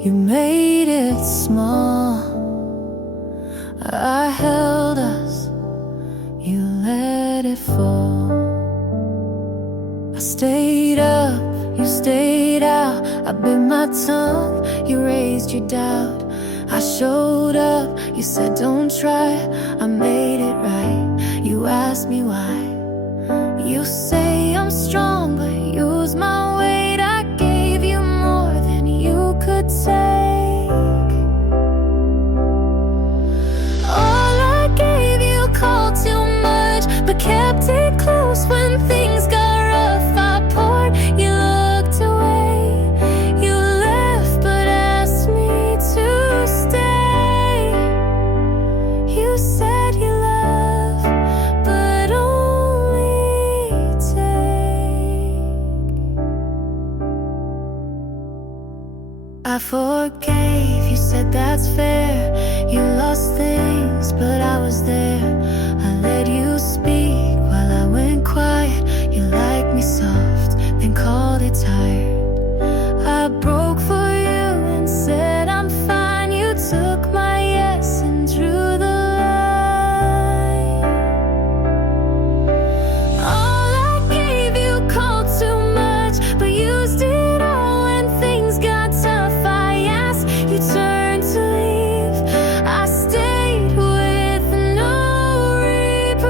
You made it small. I held us, you let it fall. I stayed up, you stayed out. I bit my tongue, you raised your doubt. I showed up, you said don't try. I made it right, you asked me why. You say I'm strong, but use my weight. I gave you more than you could take. All I gave you called too much, but kept it close when things got rough. I poured, you looked away. You left, but asked me to stay. You said you love, but only take. I forgave, you said that's fair. You lost things, but I was there. I let you speak while I went quiet. You liked me soft, then called it tired. I broke for you and said I'm fine. You took my yes and drew the line. All I gave you called too much, but used it all when things got tough. I asked, you turned to leave. I stayed with no reprieve.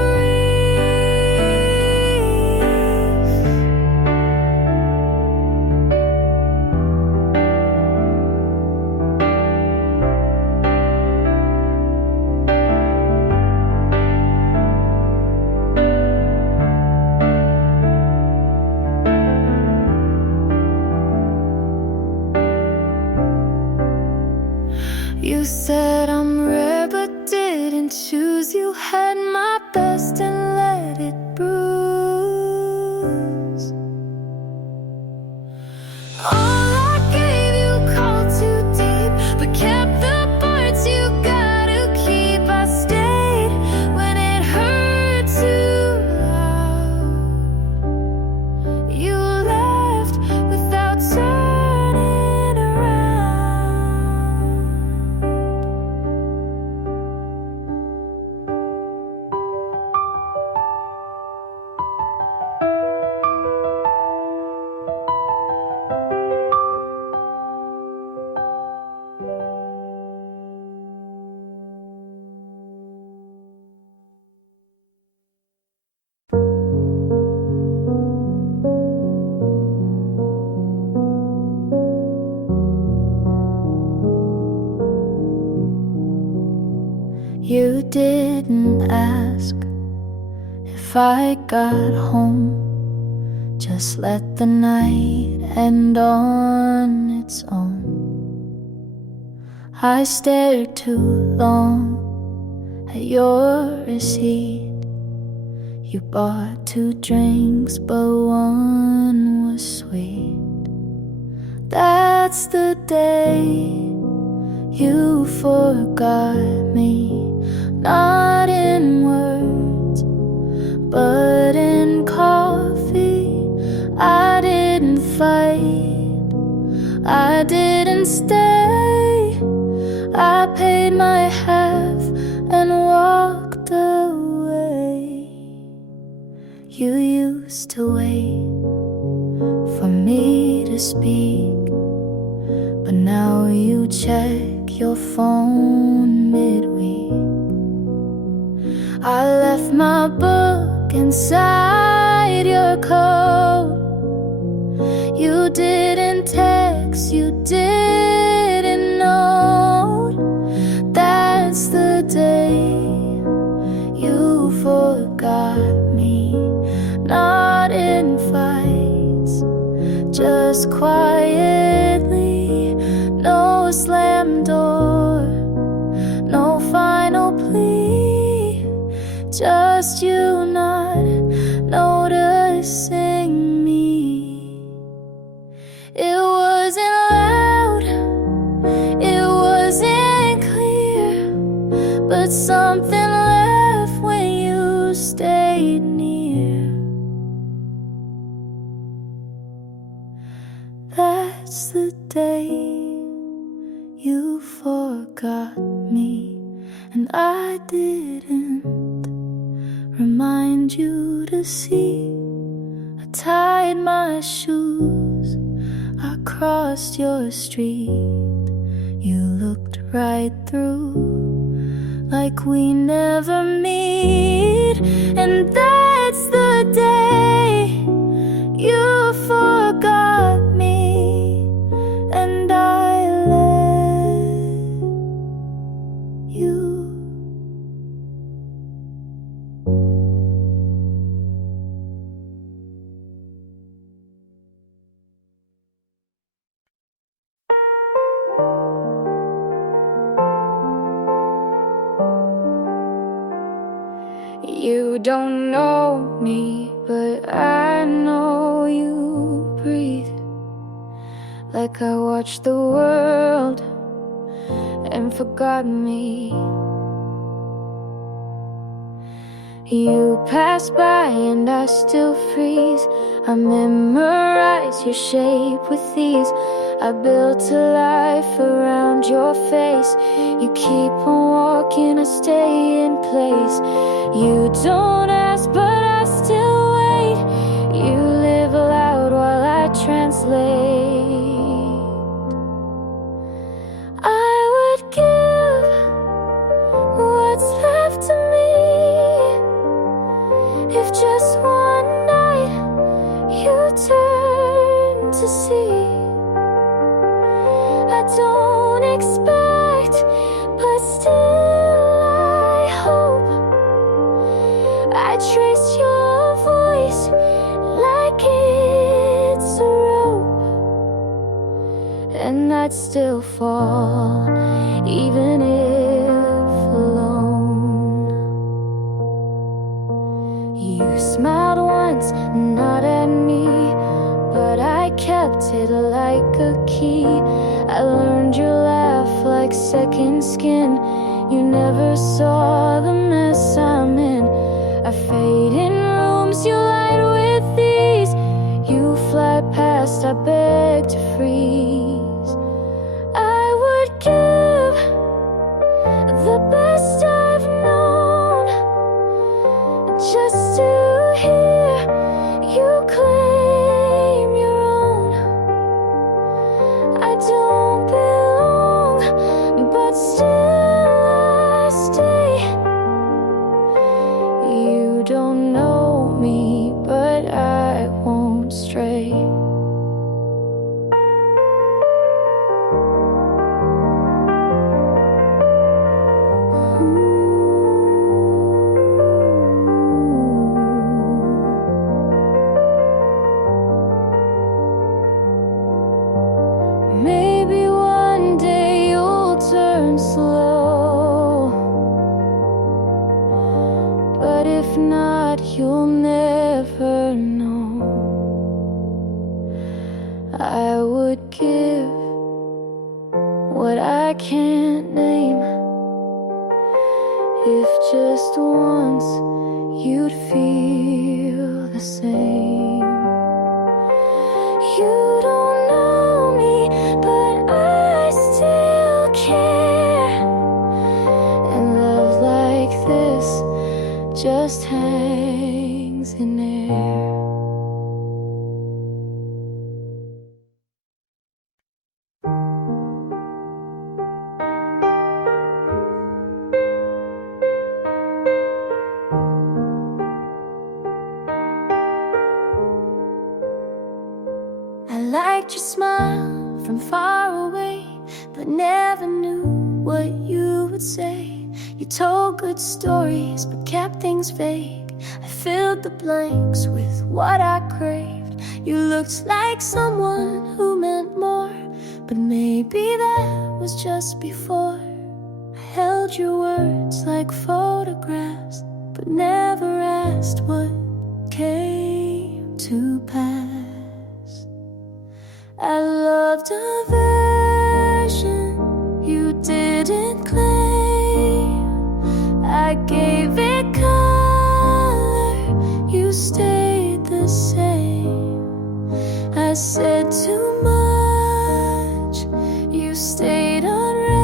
You said I'm rare, but didn't choose. You had my best and let it bruise. All I gave you called too deep, but kept the parts you gotta keep. I stayed when it hurt too loud. You left without turning around. You didn't ask if I got home. Just let the night end on its own. I stared too long at your receipt. You bought 2 drinks, but one was sweet. That's the day you forgot me. Not in words, but in coffee. I didn't fight, I didn't stay. I paid my half and walked away. You used to wait for me to speak, but now you check your phone midweek. I left my book inside your coat. You didn't text, you didn't note. That's the day you forgot me. Not in fights, just quietly. No slam door, no final plea. Just you not noticing me. It wasn't loud, it wasn't clear, but something left when you stayed near. That's the day didn't remind you to see. I tied my shoes, I crossed your street. You looked right through, like we never meet. And that's the day you forgot me, and I let you. You don't know me, but I know you breathe. Like I watched the world and forgot me. You pass by and I still freeze. I memorize your shape with ease. I built a life around your face. You keep on walking, I stay in place. You don't ask, but I still wait. You live aloud while I translate. I would give what's left of me if just one night you turn to see. I don't expect, but still I hope. I trace your voice like it's a rope, and I'd still fall, even if alone. You smiled once, not at me, but I kept it like a key. I learned your laugh like second skin. You never saw the mess I'm in. I fade in rooms you light with these. You fly past, I beg to freeze. I would give the best I've known just to hear you claim your own. I don't belong, but still I stay. You don't know me, but I won't stray. Maybe one day you'll turn slow, but if not, you'll never know. I would give what I can't name if just once you'd feel the same. You don't know me, but I still care. And love like this just hangs in air. I liked your smile from far away, but never knew what you would say. You told good stories, but kept things vague. I filled the blanks with what I craved. You looked like someone who meant more, but maybe that was just before. I held your words like photographs, but never asked what came to pass. I loved a version you didn't claim. I gave it color, you stayed the same. I said too much, you stayed unread.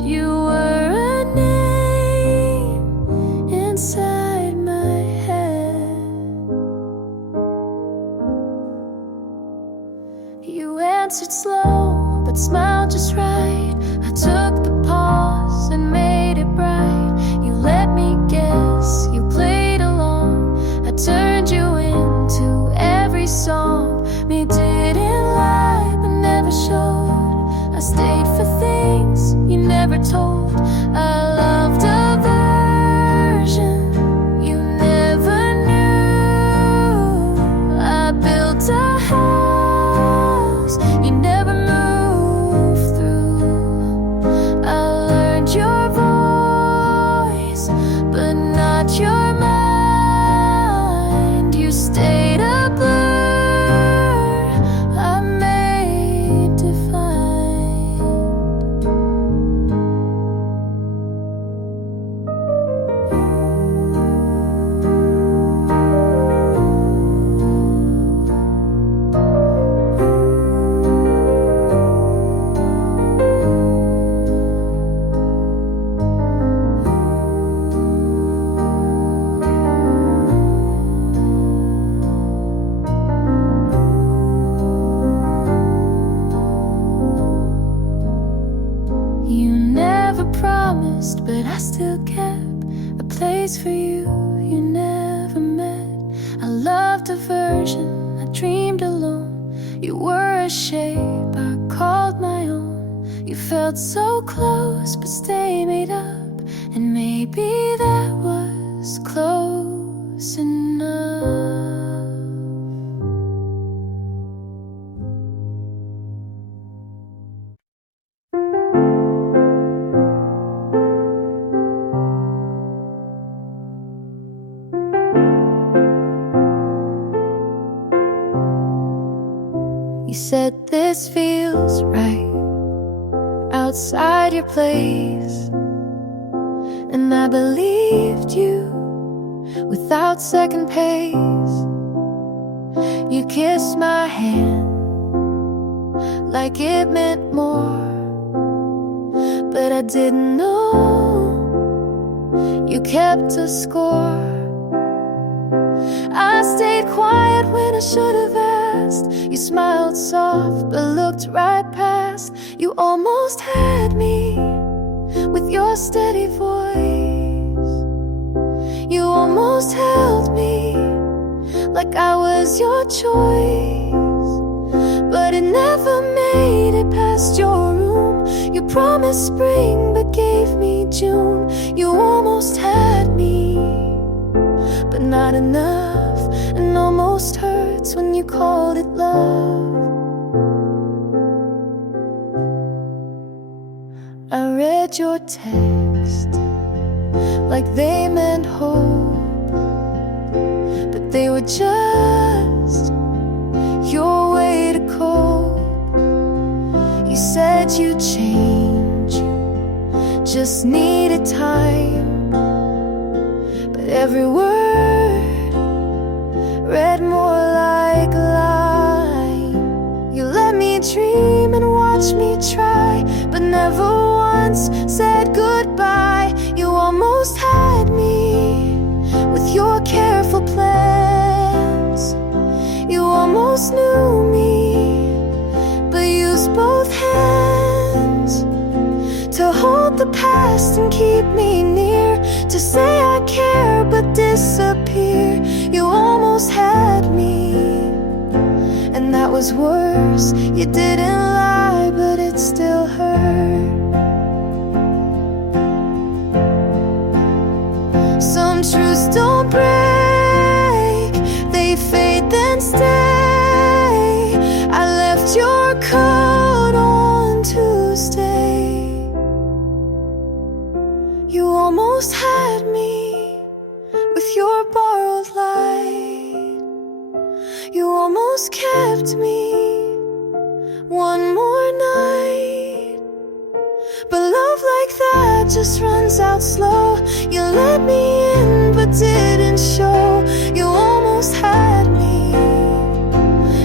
You were a slow, but smiled just right. I took the pause and made it bright. You let me guess, you played along. I turned you into every song. Me didn't lie, but never showed. I stayed for things you never told. I loved a version you never knew. I built a house you never moved through. I learned your voice, but not your mind. You stayed a blur I made defined. You never promised, but I still kept a place for you you never met. I loved a version I dreamed alone. You were a shape I called my own. You felt so close, but stay made up, and maybe that was close enough. You said this feels right outside your place, and I believed you without second pace. You kissed my hand like it meant more, but I didn't know you kept a score. I stayed quiet when I should have asked. You smiled soft but looked right past. You almost had me with your steady voice. You almost held me like I was your choice, but it never made it past your room. You promised spring but gave me June. You almost had me, but not enough, and almost hurts when you called it love. I read your text like they meant hope, but they were just your way to cope. You said you'd change, just needed time, but every word read more like a lie. You let me dream and watch me try, but never once said goodbye. You almost had me with your careful plans. You almost knew me, but used both hands to hold the past and keep me near, to say I care but disappear. You almost had me, and that was worse. You didn't lie, but it still hurt. Some truths don't break, they fade then stay. I left your coat on Tuesday. You almost had me with your borrowed light. You almost kept me one more night, but love like that just runs out slow. You let me in but didn't show. You almost had me,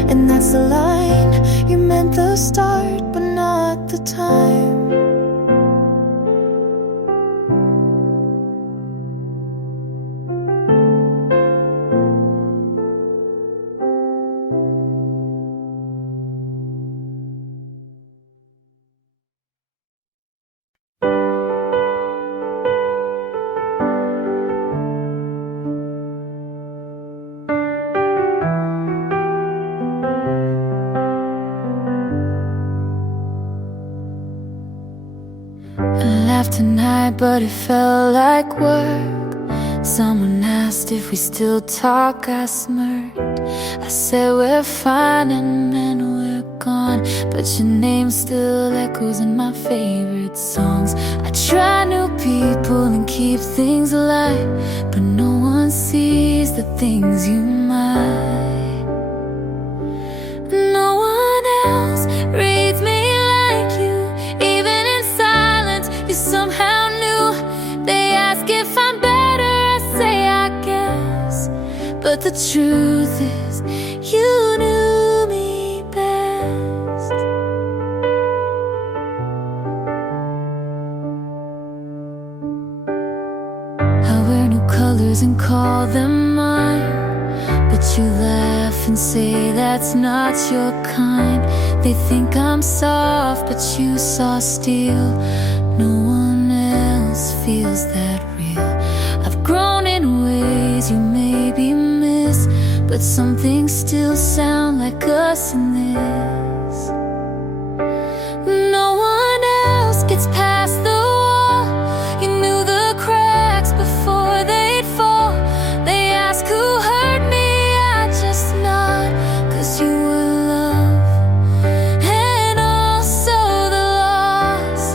and that's the line. You meant the start but not the time. laughed tonight, but it felt like work. Someone asked if we still talk, I smirked. I said we're fine and then we're gone, but your name still echoes in my favorite songs. I try new people and keep things alive, but no one sees the things you might. No one else reads me like you. Even in silence, you somehow knew. They ask if I'm better, I say I guess, but the truth is you knew me best. I wear new colors and call them mine, but you laugh and say that's not your kind. They think I'm soft, but you saw steel. No one else feels that real. I've grown in ways you maybe miss, but some things still sound like us in this. No one else gets past the wall. You knew the cracks before they'd fall. They ask who hurt me, I just nod, 'cause you were love and also the loss.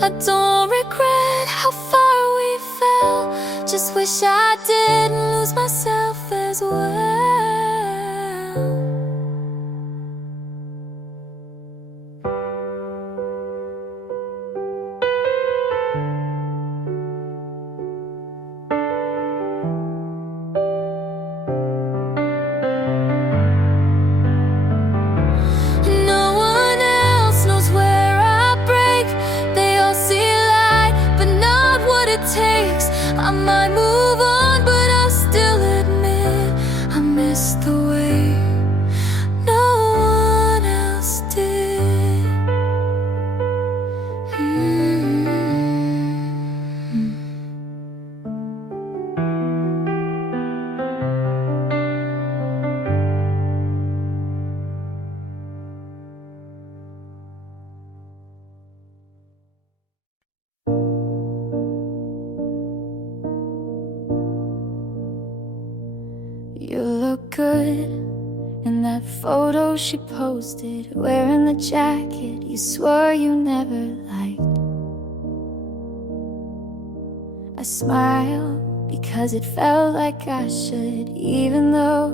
I don't regret how far we fell, just wish I didn't lose myself as well. No one else knows where I break. They all see light, but not what it takes. I might move on, but I'll still admit I missed the way no one else did. You look good in that photo she posted, wearing the jacket you swore you never liked. I smile because it felt like I should, even though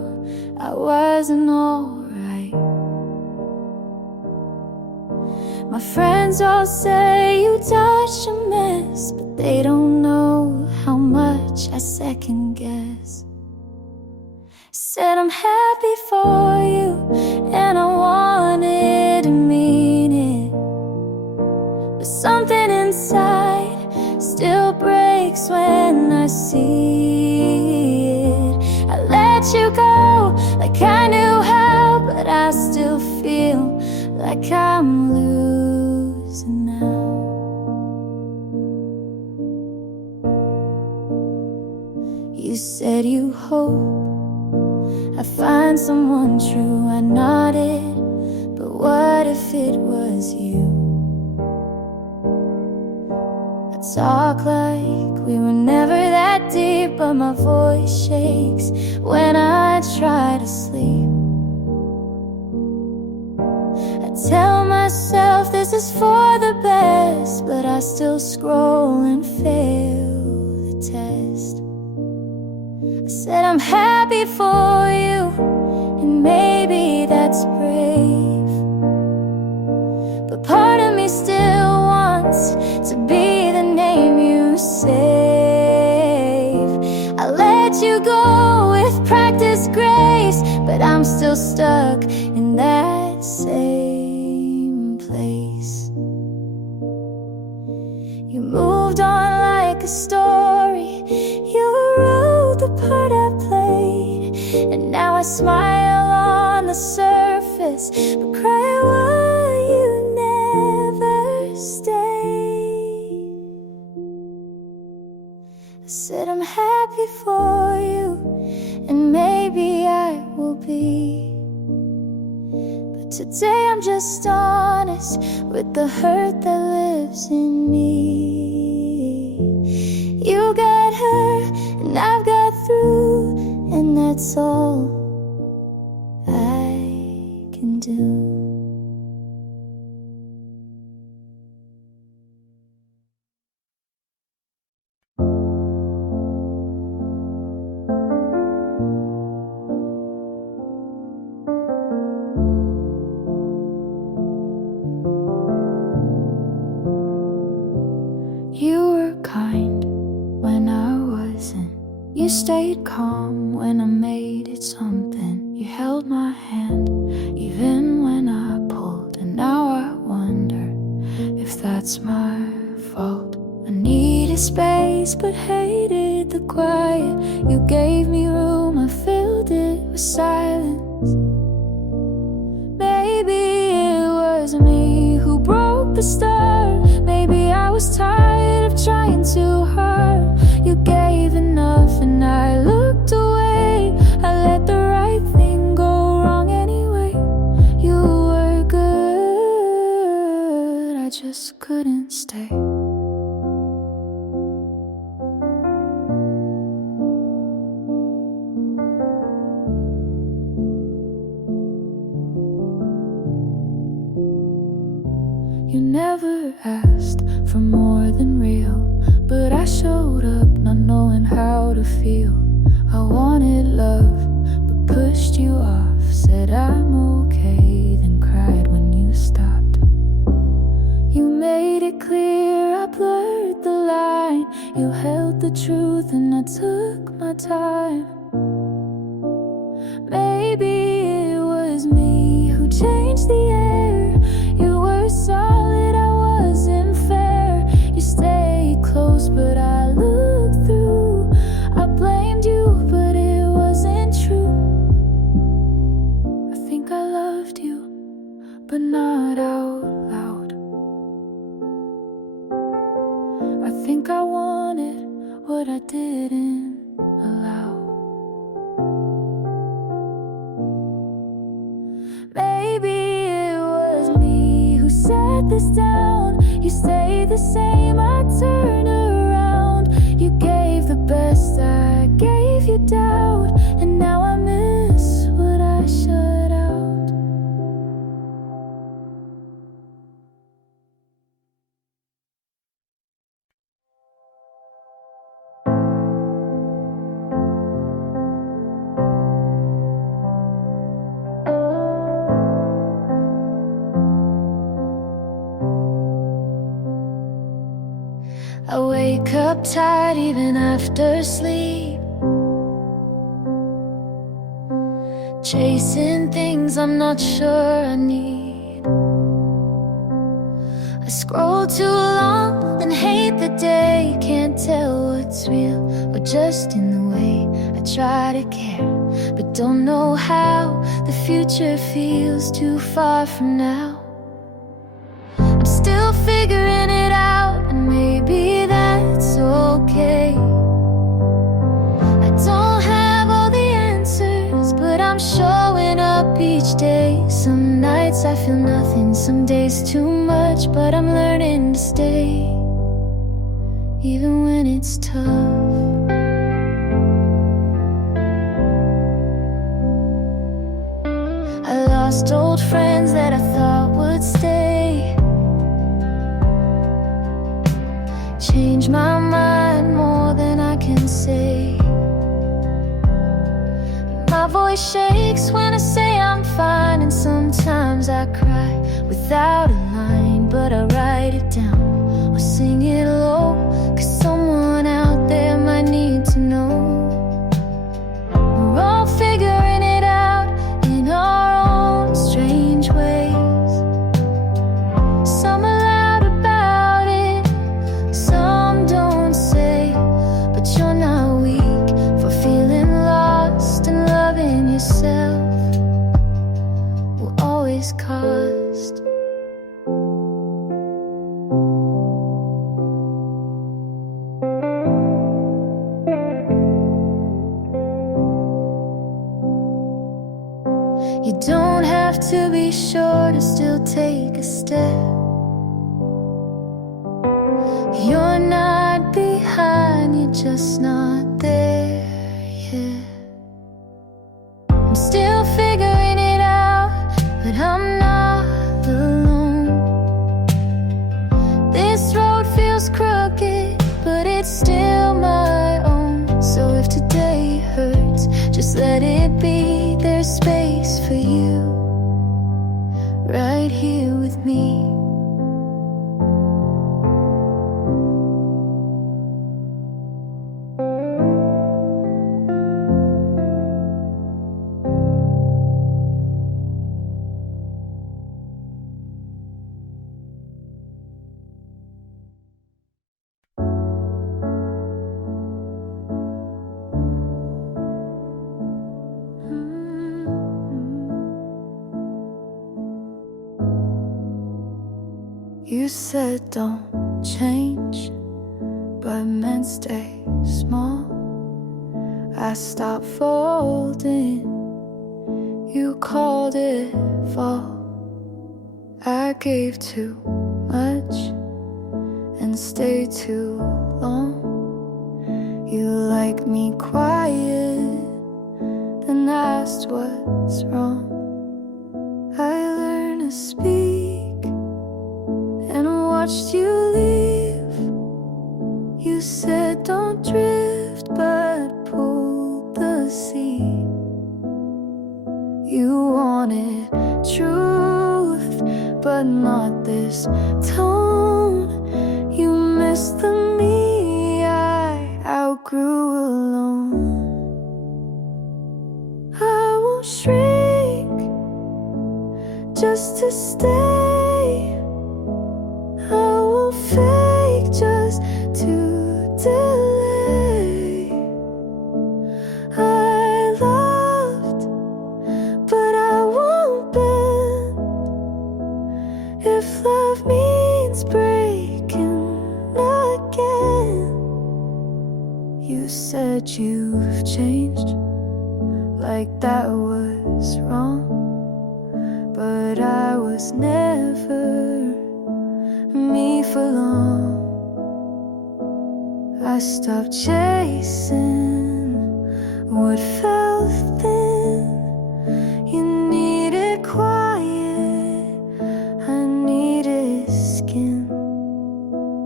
I wasn't alright. My friends all say you touch a mess, but they don't know how much I second guess. Said I'm happy for you, and I wanted to mean it, but something inside still breaks when I see it. I let you go like I knew how, but I still feel like I'm losing now. You said you hope I find someone true, I nodded, but what if it was you? I talk like we were never that deep, but my voice shakes when I try to sleep. I tell myself this is for the best, but I still scroll and fail the test. I said I'm happy for you, and maybe that's brave, but part of me still wants to be the name you save. I let you go with practiced grace, but I'm still stuck in that same place. You moved on like a story, you wrote the part I played, and now I smile on the surface, but cry why you never stayed. I said I'm happy for you, and maybe I will be. But today I'm just honest with the hurt that lives in me. You got hurt and I've got through, and that's all I can do. You were kind when I wasn't. You stayed calm when I made it something. You held my hand even when I pulled. And now I wonder if that's my fault. I needed space but hated the quiet. You gave me room, I filled it with silence. Maybe it was me who broke the start. Maybe I was tired of trying too hard. You gave enough and I looked away. I let the right thing go wrong anyway. You were good, I just couldn't stay. You never asked for more than real, but I showed up not knowing how to feel. I wanted love, but pushed you off. Said I'm okay, then cried when you stopped. You made it clear, I blurred the line. You held the truth and I took my time. Maybe it was me who changed the air. You were solid, I wasn't fair. You stayed close, but I looked through. I blamed you, but it wasn't true. I think I loved you, but not out loud. I think I wanted what I didn't allow. Maybe it was me who set this down. You stayed the same, I turned around. You gave the best, I gave you doubt. And now I miss what I shut out. I wake up tired even after sleep, chasing things I'm not sure I need. I scroll too long, then hate the day. Can't tell what's real or just in the way I try to care, but don't know how. The future feels too far from now. I'm still figuring it out, and maybe that's okay. I don't have all the answers, but I'm showing up each day. Some nights I feel nothing, some days too much, but I'm learning to stay, even when it's tough. I lost old friends that I thought would stay. Change my mind more than I can say. My voice shakes when I say I'm fine, and sometimes I cry without a line, but I write it down or sing it low, 'cause someone out there might need to know. We're all figuring it out in our own strange ways. Some are loud about it, some don't say. But you're not weak for feeling lost, and loving yourself will always cost. sure to still take a step. You're not behind, you're just not there yet. I'm still figuring it out, but I'm not alone. This road feels crooked, but it's still my own. So if today hurts, just let it be. There's space for you right here with me. You said don't change, but men stay small. I stopped folding, you called it fall. I gave too much and stayed too long. You like me quiet, then asked what's wrong. I learned to speak and watched you leave. You said don't drift, but pulled the sea. You wanted truth, but not this tone. You missed the me I outgrew alone. I won't shrink just to stay. I won't fake just to delay. I loved, but I won't bend. If love means breaking again. You said you've changed, like that was wrong. But I was never me for long. I stopped chasing what felt thin. You needed quiet, I needed skin.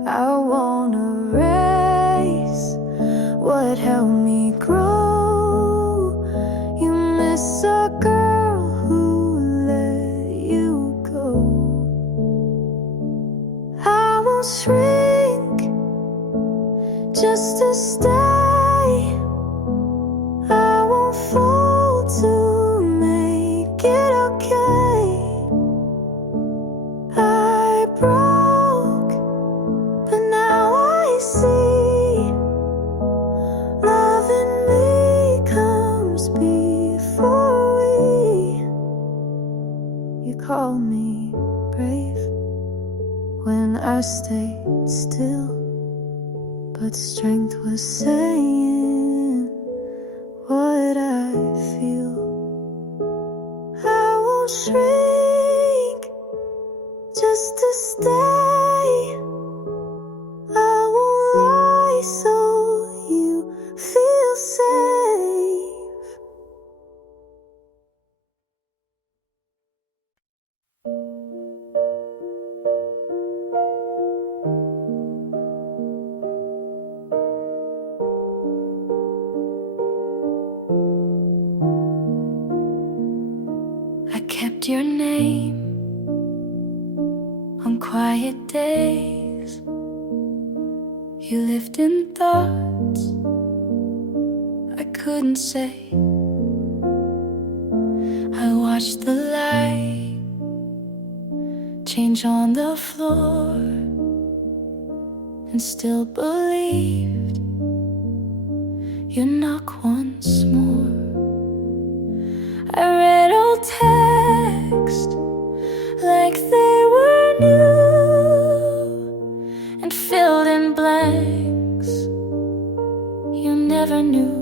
I won't erase what helped me grow. You miss a girl who let you go. I won't shrink just to stay. I won't fold to make it okay. I broke, but now I see love in me comes before we. You call me brave when I stayed still, but strength was saying what I feel. I won't shrink just to stay. I won't lie so you feel safe. I kept your name on quiet days. You lived in thoughts I couldn't say. I watched the light change on the floor and still believed you'd knock once more. I read old texts like they were new and filled in blanks you never knew.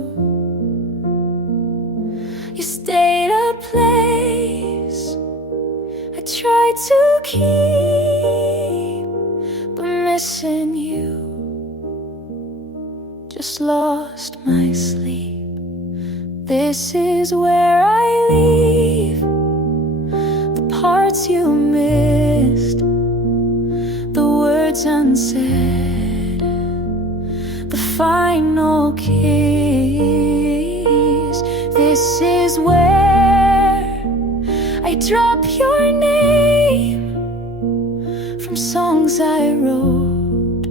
You stayed a place just lost my sleep. This is where I leave the parts you missed, the words unsaid, the final kiss. This is where I drop your name from songs I wrote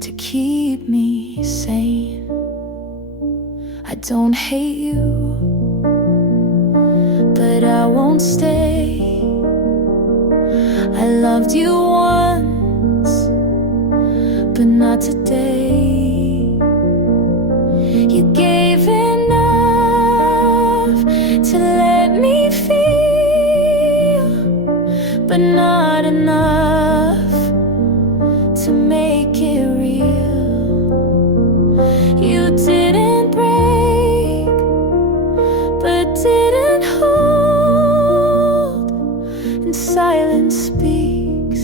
to keep me sane. I don't hate you, but I won't stay. I loved you once, but not today. You gave enough to let me feel, but not enough to make it real. You didn't break, but didn't hold, and silence speaks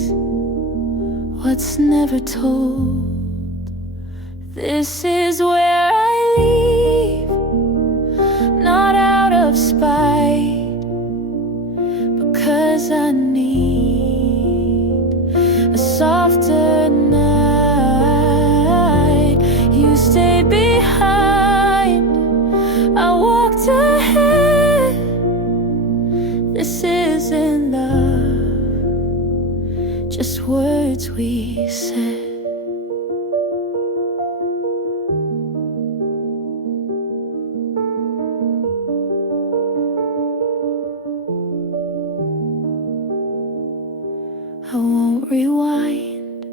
what's never told. This is where I leave, not out of spite, because I need a softer night. You stayed behind, I walked ahead. This isn't love, just words we said. I won't rewind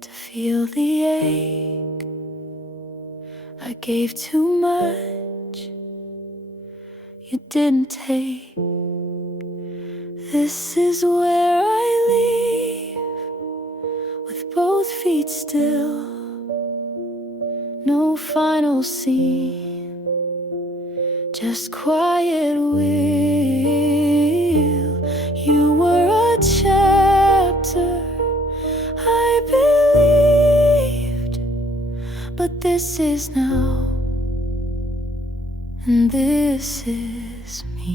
to feel the ache. I gave too much, you didn't take. This is where I leave, with both feet still. No final scene, just quiet will. You were a chapter I believed, but this is now, and this is me.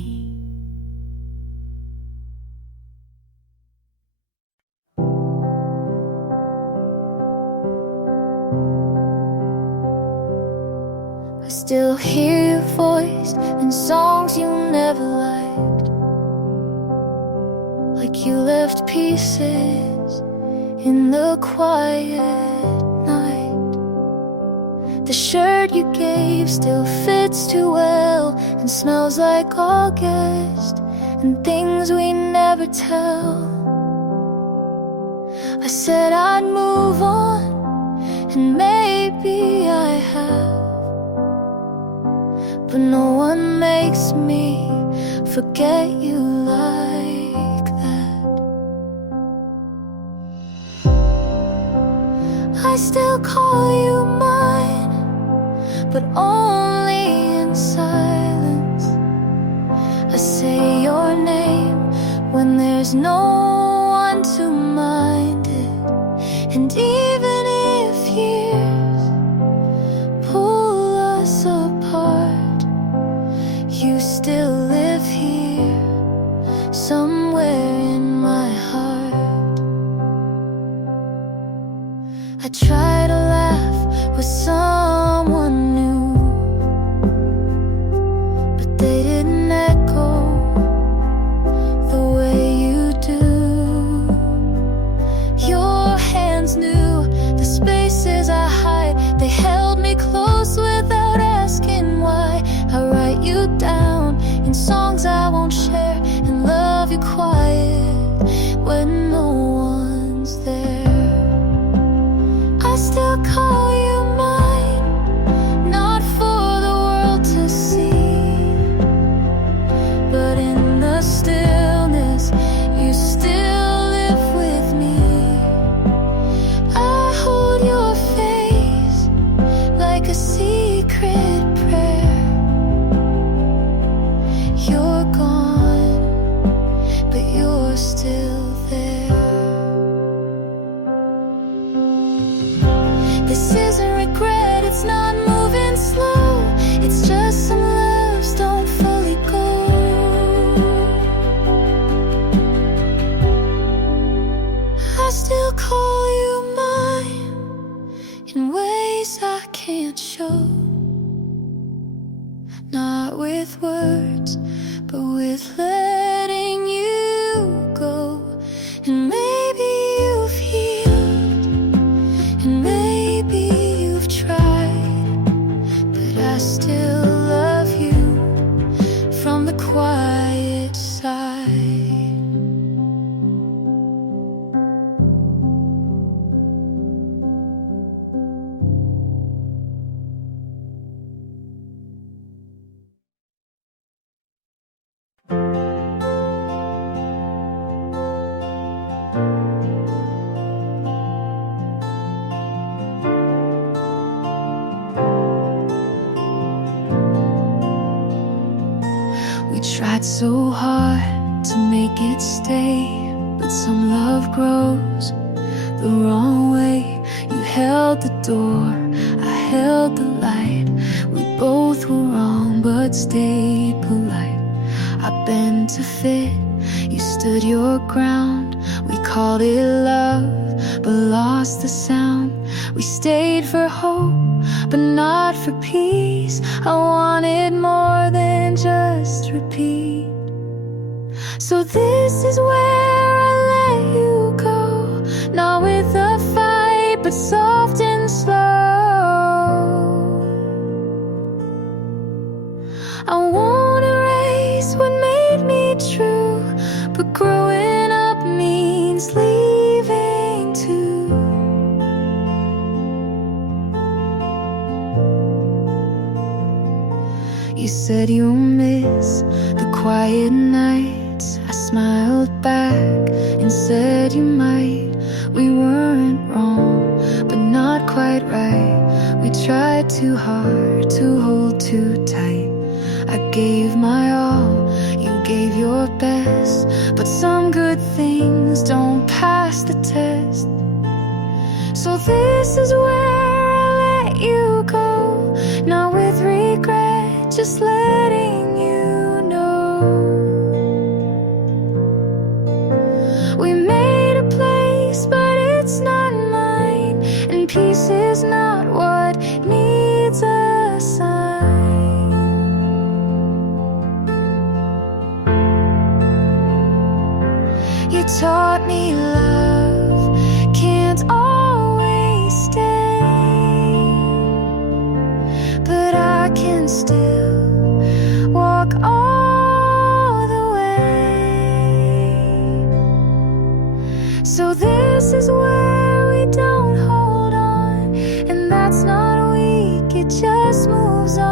I still hear your voice in songs you never liked, like you left pieces in the quiet night. The shirt you gave still fits too well and smells like August and things we never tell. I said I'd move on, and maybe I have, but no one makes me forget you like that. I still call you mine, but only in silence. I say your name when there's no one to mind it. And even if years pull us apart, you still live here, somewhere in my heart. I try to laugh with someone new, but they didn't echo the way you do. Your hands knew the spaces I hide. They held me close without asking why. I write you down in songs I won't share, and love you quiet when no one's there. I still call you mine, This isn't regret, it's not moving slow. It's just some loves don't fully go. I still call you mine in ways I can't show. Not with words, but with letting you go. And maybe you've healed, and maybe you've tried, but I still love you from the quiet side. We tried so hard to make it stay, but some love grows the wrong way. You held the door, I held the light. We both were wrong, but stayed polite. I bent to fit, you stood your ground. We called it love, but lost the sound. We stayed for hope, but not for peace. I wanted more than just repeat. So this is where I let you go, not with a fight, but soft and slow. I won't erase what made me true, but growing up means leaving too. You said you'll miss the quiet nights. I smiled back and said you might. We weren't wrong, but not quite right. We tried too hard to hold too tight. I gave my all, you gave your best, but some good things don't pass the test. So this is where I let you go, not with regret, just letting you know. We made a place, but it's not mine, and peace is not what needs a sign. You taught me love can't always stay, but I can still walk all the way. So this is where we don't hold on, and that's not weak, it just moves on.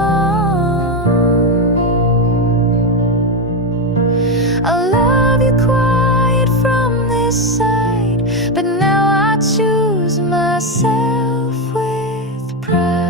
I love you quiet from this side, but now I choose myself with pride.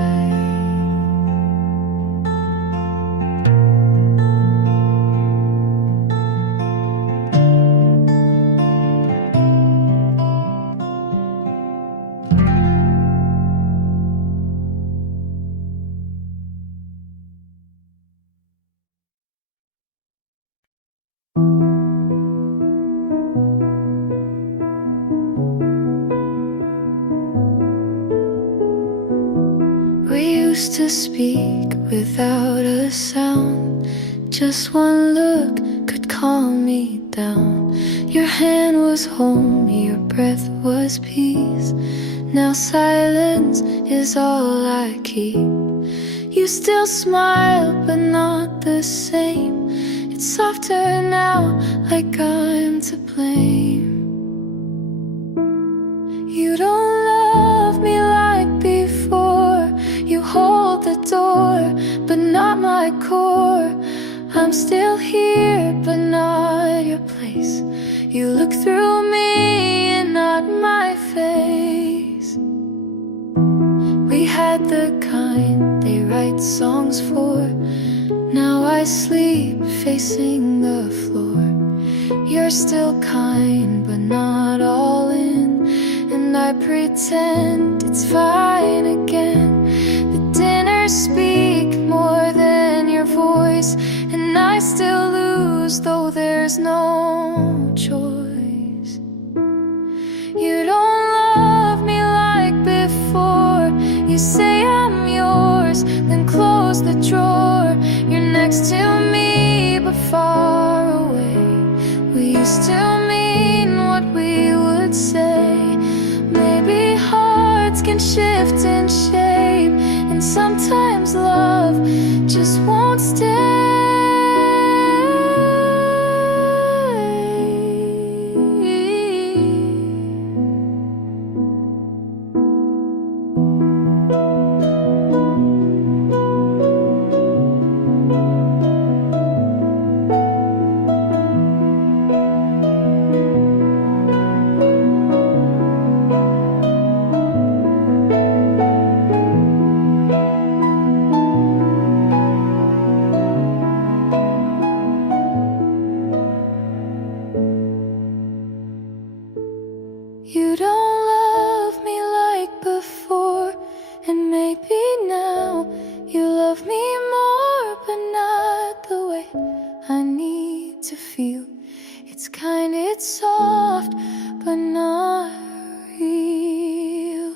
We used to speak without a sound. Just one look could calm me down. Your hand was home, your breath was peace. Now silence is all I keep. You still smile, but not the same. It's softer now, like I'm to blame. You don't love me like before. You hold the door, but not my core. I'm still here, but not your place. You look through me and not my face. We had the kind they write songs for. Now I sleep facing the floor. You're still kind, but not all in, and I pretend it's fine again. The dinners speak more than your voice, and I still lose, though there's no choice. You don't love me like before. You say I'm yours, then close the drawer. You're next to me, but far away. We used to mean what we would say. Maybe hearts can shift in shape, and sometimes love just won't stay. You don't love me like before, and maybe now you love me more, but not the way I need to feel. It's kind, it's soft, but not real.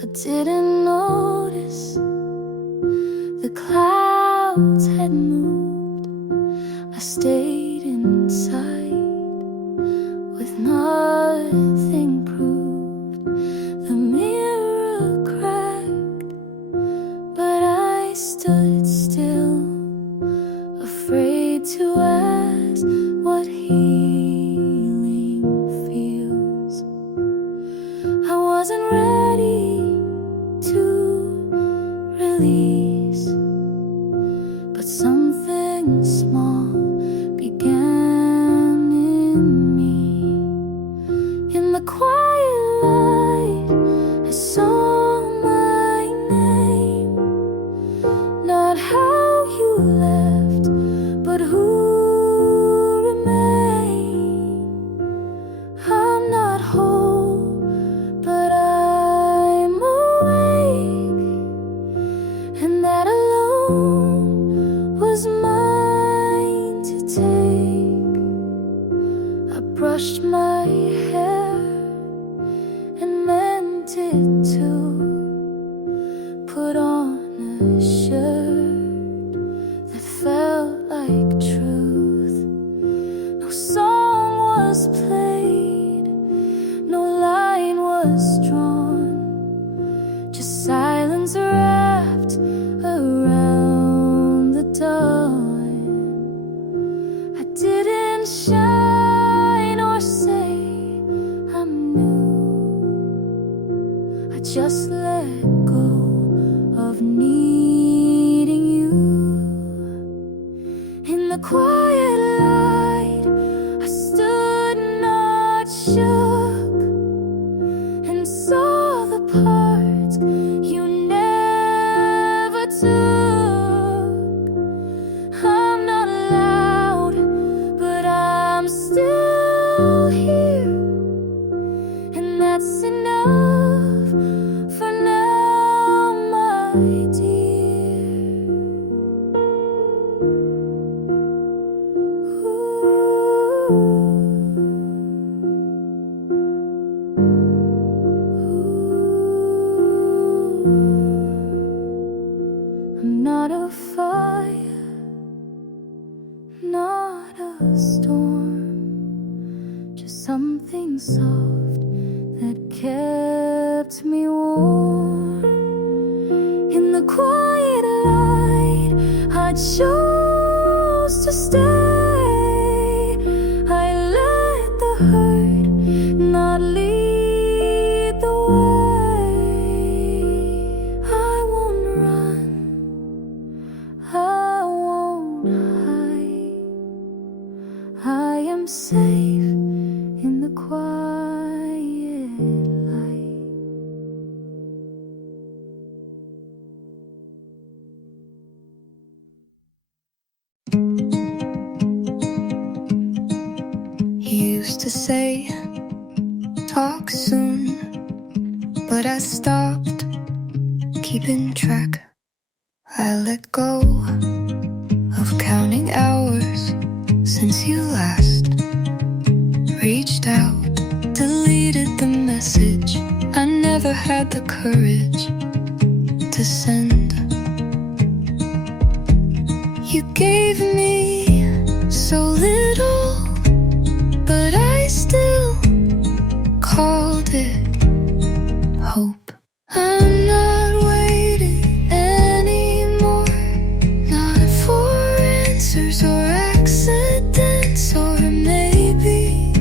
I didn't notice the clouds had moved. I stayed inside with nothing proved. The mirror cracked, but I stood still, afraid to ask what healing feels. I wasn't ready to release, but something small began in me. In the quiet light, I saw my name. Not how you left, but who remained. I'm not whole, but I'm awake, and that alone was mine to take. I brushed my hair and meant it to put on a shirt that felt like truth. No song was played, no line was drawn, just silence wrapped around the dawn. I didn't shine or say I'm new. I just let go of needing you. In the quiet light, I stood not shook, and saw the parts you never took. I'm not loud, but I'm still here, and that's enough for now, my dear. I'm not a fire, not a storm, just something soft that kept me warm. In the quiet light, I chose to stay. I let the hurt not lead the way. I won't run, I won't hide. I'm safe in the quiet light. He used to say, talk soon, but I stopped keeping track. I let go of counting hours since you last reached out, deleted the message I never had the courage to send. You gave me so little, but I still called it hope. I'm not waiting anymore, not for answers or accidents, or maybe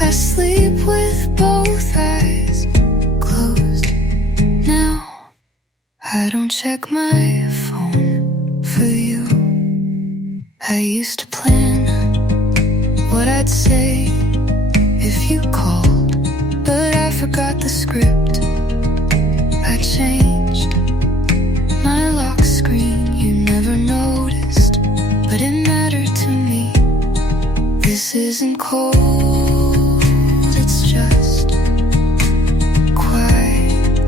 I sleep with both eyes closed now. I don't check my phone for you. I used to plan what I'd say if you called, but I forgot the script. I changed my lock screen, you never noticed, but it mattered to me. This isn't cold, it's just quiet,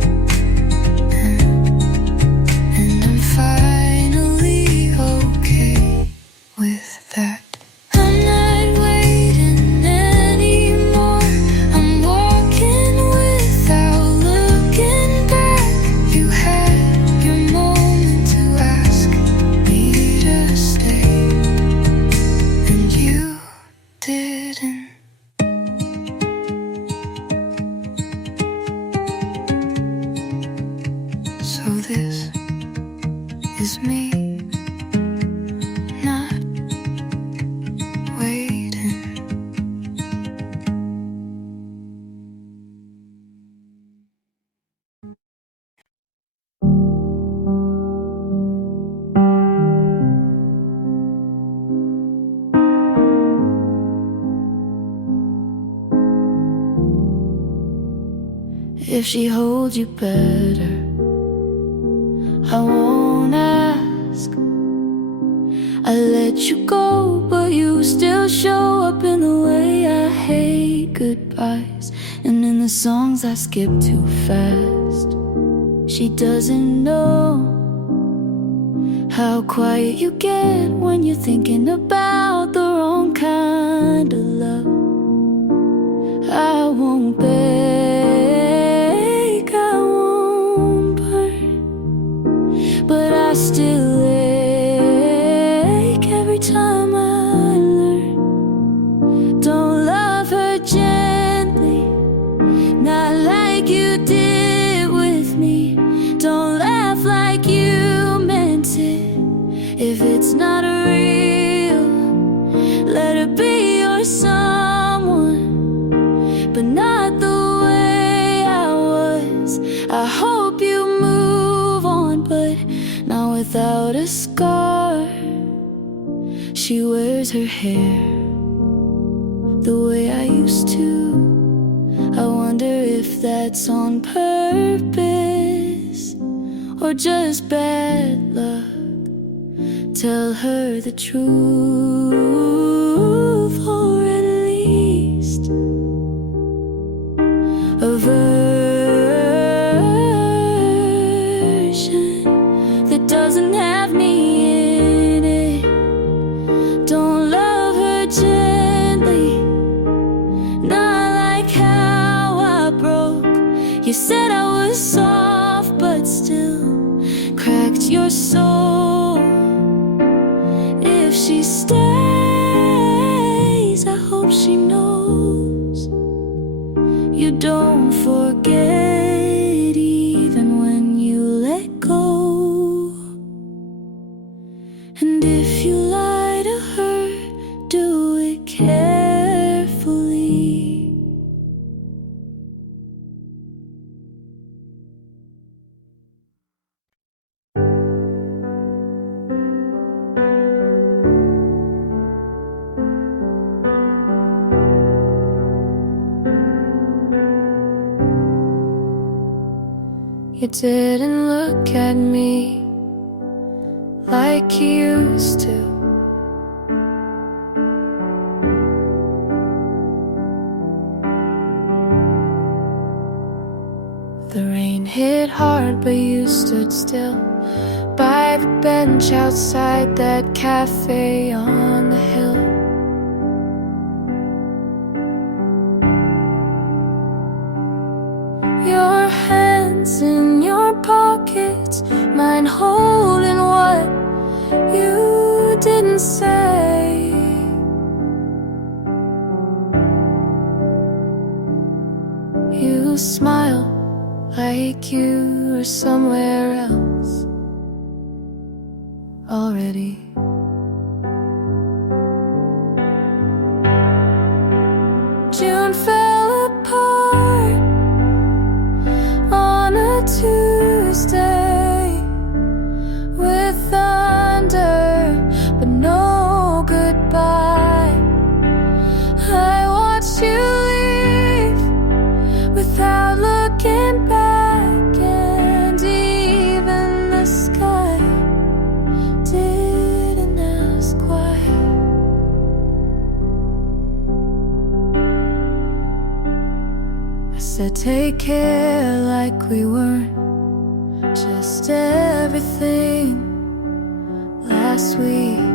and I'm finally okay with that. I'm not waiting anymore, I'm walking without looking back. You had your moment to ask me to stay, and you didn't. So this is me not waiting. If she holds you better, I won't ask. I let you go, but you still show up in the way I hate goodbyes, and in the songs I skip too fast. She doesn't know how quiet you get when you're thinking about the wrong kind of love. I won't beg, I won't burn, but I still ache every time I learn. Don't love her gently, not like you did with me. Don't laugh like you meant it. If it's not real, let her be your someone, but not the way I was. I hope you move on, but not without a scar. She wears her hair the way I used to. I wonder if that's on purpose or just bad luck. Tell her the truth, or at least a version that doesn't have me in it. Don't love her gently, not like how I broke. You said I was soft, but still cracked your soul. If she stays, I hope she knows you don't forget even when you let go. And if you lie to her, do it carefully. You didn't look at me like you used to. The rain hit hard, but you stood still by the bench outside that cafe on the hill. Your hands in your pockets, mine holding what you didn't say. You smile like you were somewhere else already. June fell apart on a Tuesday with thunder, but no goodbye. I watched you leave without looking back, and even the sky didn't ask why. I said take care, like we weren't just everything last week.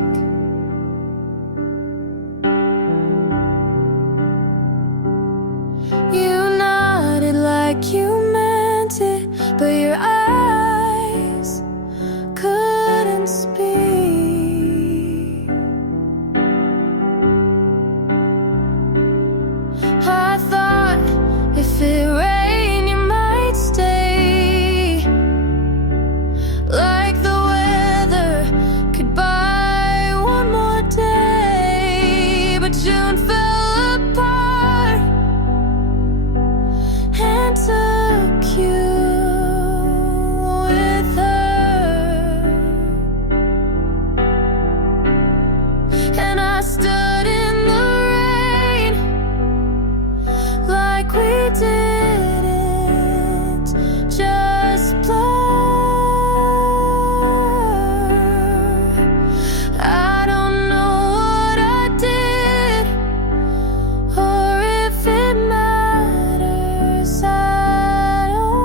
You nodded like you meant it, but your eyes couldn't speak. I thought if it rained you might stay, like the weather could buy one more day. But June fell apart and took you with her, and I stood in the rain like we didn't just blur. I don't know what I did or if it matters at all,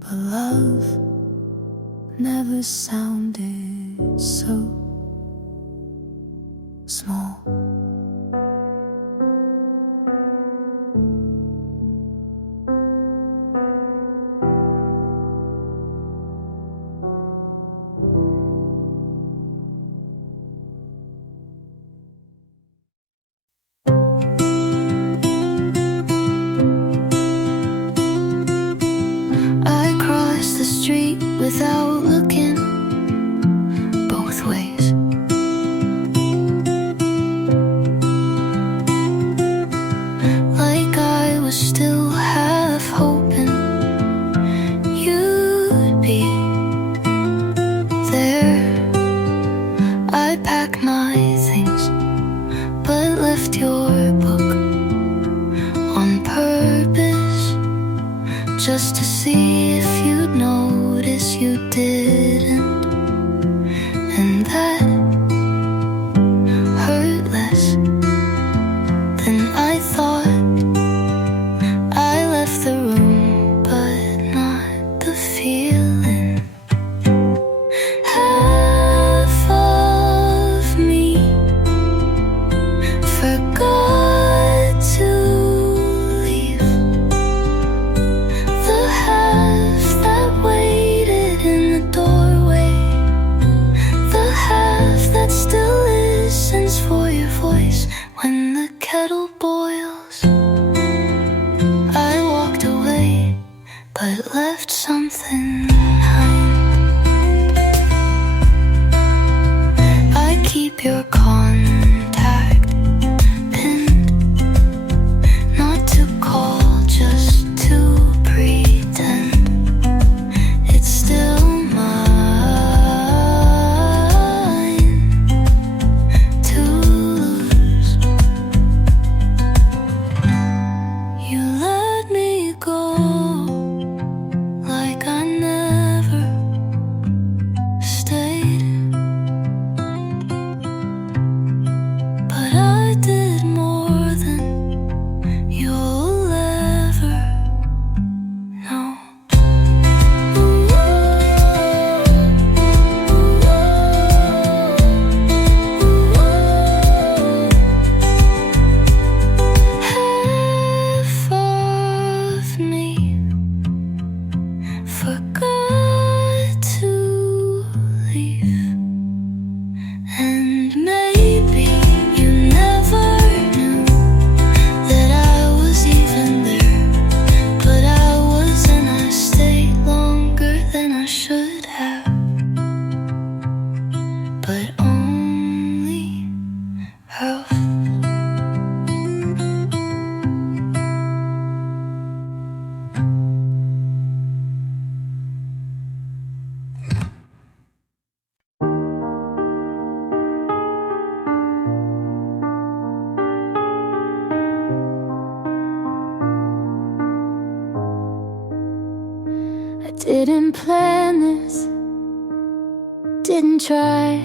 but love never sounded so small. I crossed the street without looking both ways. Like I was still half hoping you'd be there. I packed my things, but left your book on purpose, just to see if you'd notice. You didn't, and that hurt less than I thought. I left the room, but not the feeling. Half of me forgot to leave. The half that waited in the door Didn't plan this, didn't try,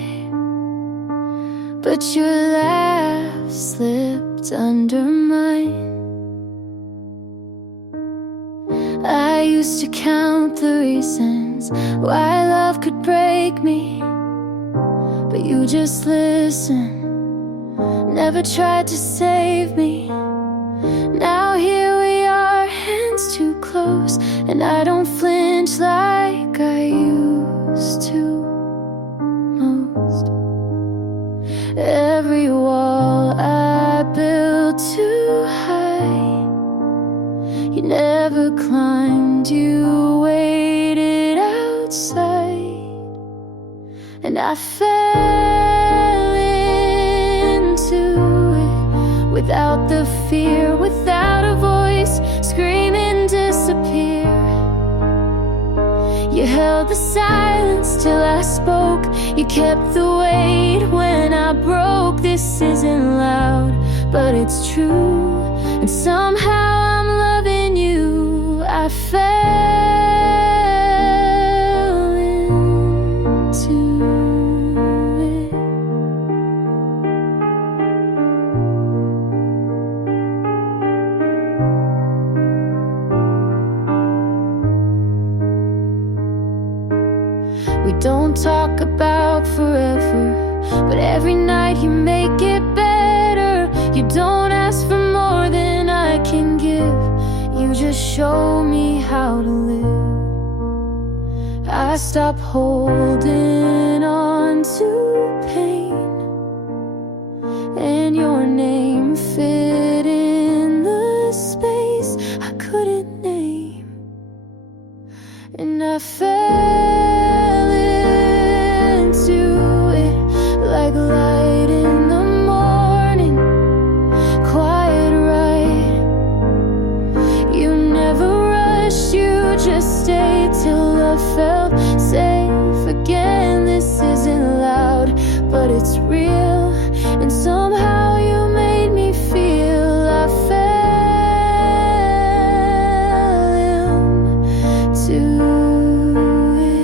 but your laugh slipped under mine. I used to count the reasons why love could break me, but you just listened, never tried to save me. Now here we are, hands too close, and I don't flinch like I used to most. Every wall I built too high, you never climbed, you waited outside, and I fell into it without the fear, without a voice, screaming disappear. You held the silence till I spoke, you kept the weight when I broke. This isn't loud, but it's true, and somehow I'm loving you. I fell into it. We don't talk about forever, but every night you make it better. You don't ask for more than I can give, you just show me how to live. I stop holding on to pain, and your name fit in the space I couldn't name, and I fell into it like light in the morning, quiet right. You never rushed, you just stayed till I felt safe again. This isn't loud, but it's real, and somehow you made me feel. I fell into it.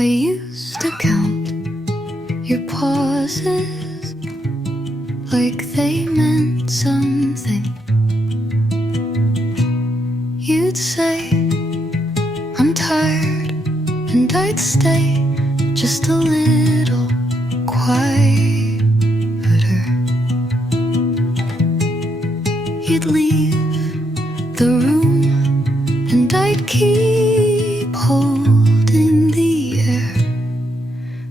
I used to count your pauses like they meant something. You'd say, I'm tired, and I'd stay just a little quieter. You'd leave the room, and I'd keep holding the air,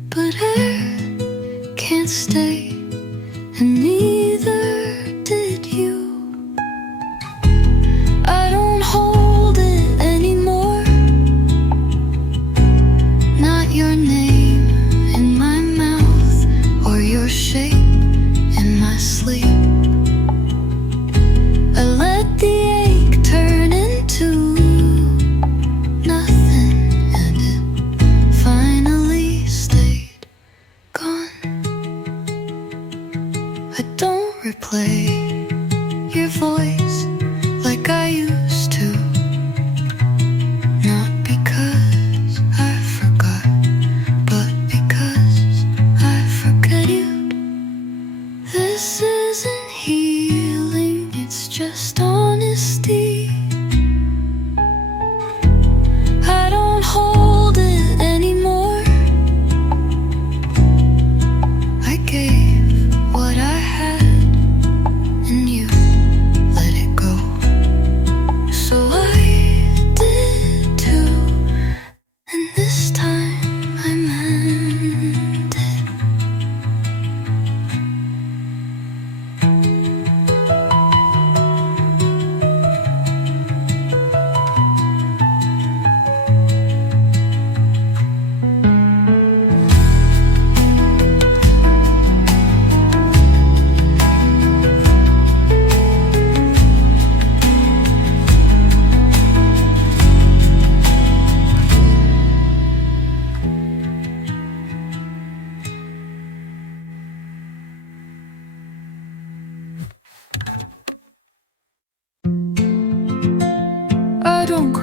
but air can't stay, and neither did you. I don't hold it anymore, not your name in my mouth or your shape in my sleep. I let the ache turn into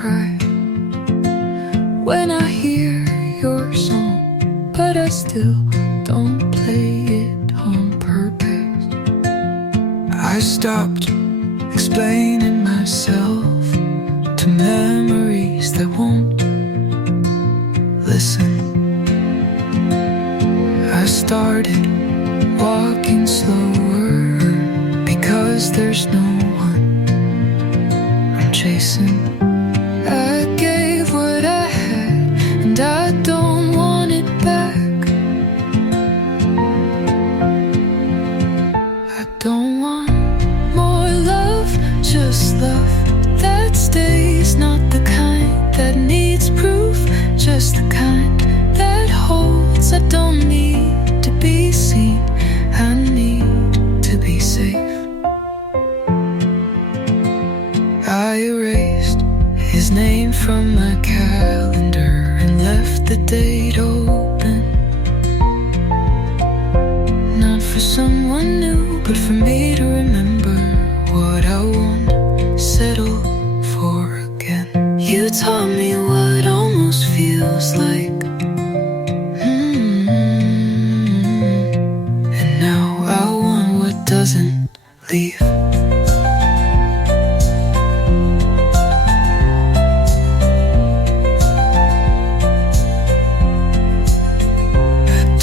cry when I hear your song, but I still don't play it on purpose. I stopped explaining myself to memories that won't listen. I started walking slower because there's no one I'm chasing. I gave what I had and I don't want it back. I don't want more love, just love that stays, not the kind that needs proof, just the kind that holds. I don't need to be seen, I need to be safe. I erased his name from my calendar and left the date open, not for someone new, but for me to remember what I won't settle for again. You taught me what almost feels like, and now I want what doesn't leave.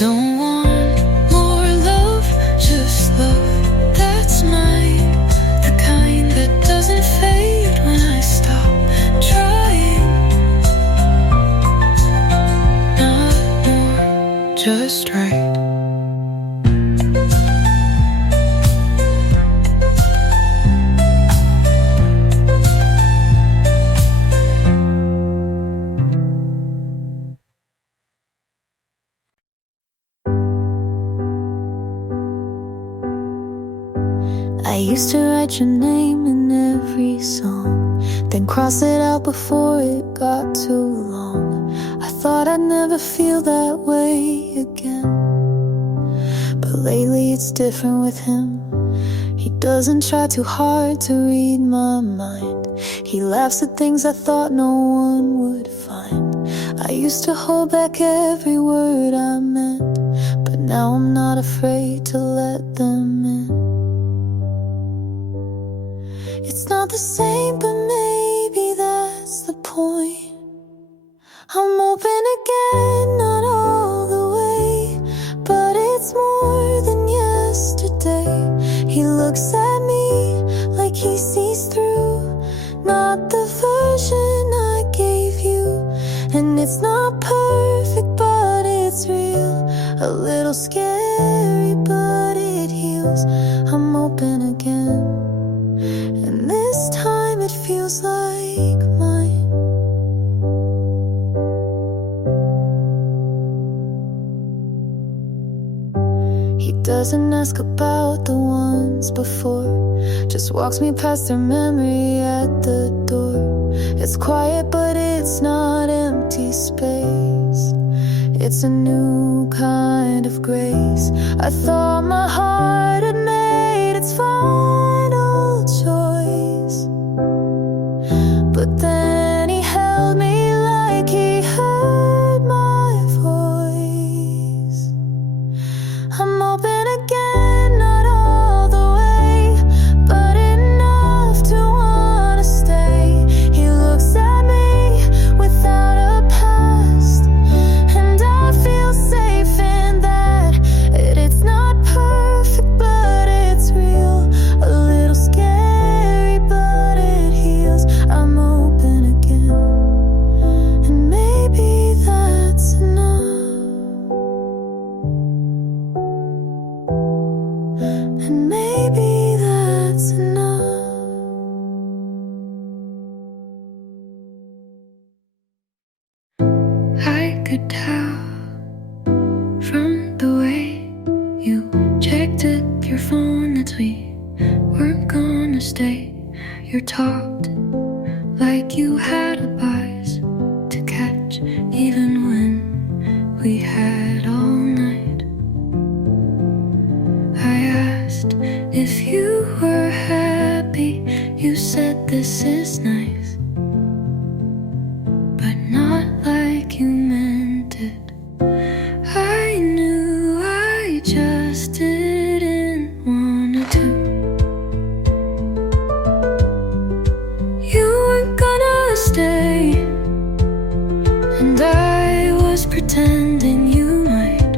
Don't want more love, just love that's mine, the kind that doesn't fade when I stop trying. Not more, just right. I used to write your name in every song, then cross it out before it got too long. I thought I'd never feel that way again, but lately it's different with him. He doesn't try too hard to read my mind. He laughs at things I thought no one would find. I used to hold back every word I meant, but now I'm not afraid to let them in. It's not the same, but maybe that's the point. I'm open again, not all the way, but it's more than yesterday. He looks at me like he sees through, not the version I gave you. And it's not perfect, but it's real. A little scary, but it heals. I'm open again, and this time it feels like mine. He doesn't ask about the ones before, just walks me past their memory at the door. It's quiet, but it's not empty space. It's a new kind of grace. I thought my heart had made its final choice, but then he held me like he heard my voice. I'm open again, not all the way, but enough to wanna stay. He looks at me without a past, and I feel safe in that. It's not perfect, but it's real. A little scary, but it heals. I'm open again, and maybe that's enough. And maybe that's enough. I could tell from the way you checked your phone that we weren't gonna stay. You talked like you had a buzz to catch, even when we had all night. I asked if you were happy. You said this is nice. stay, and I was pretending you might.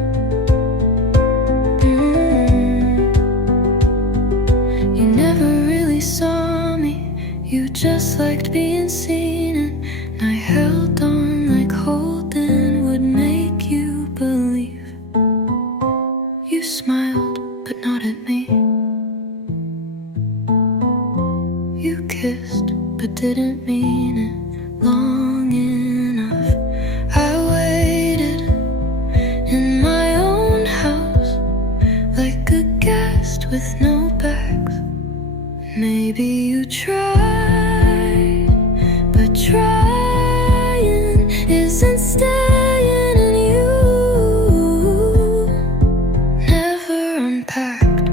You never really saw me, you just liked being seen, and I held on like holding would make you believe. You smiled, but not at me. You kissed, but didn't mean it long enough. I waited in my own house like a guest with no bags. Maybe you tried, but trying isn't staying, and you never unpacked.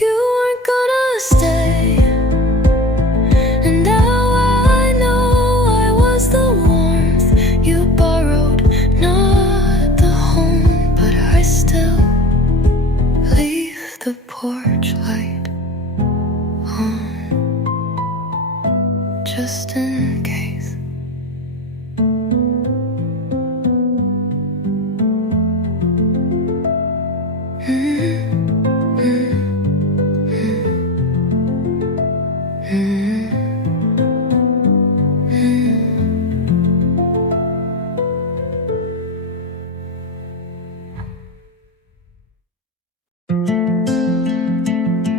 You weren't gonna stay, and now I know I was the warmth you borrowed, not the home, but I still leave the porch light on, just in case.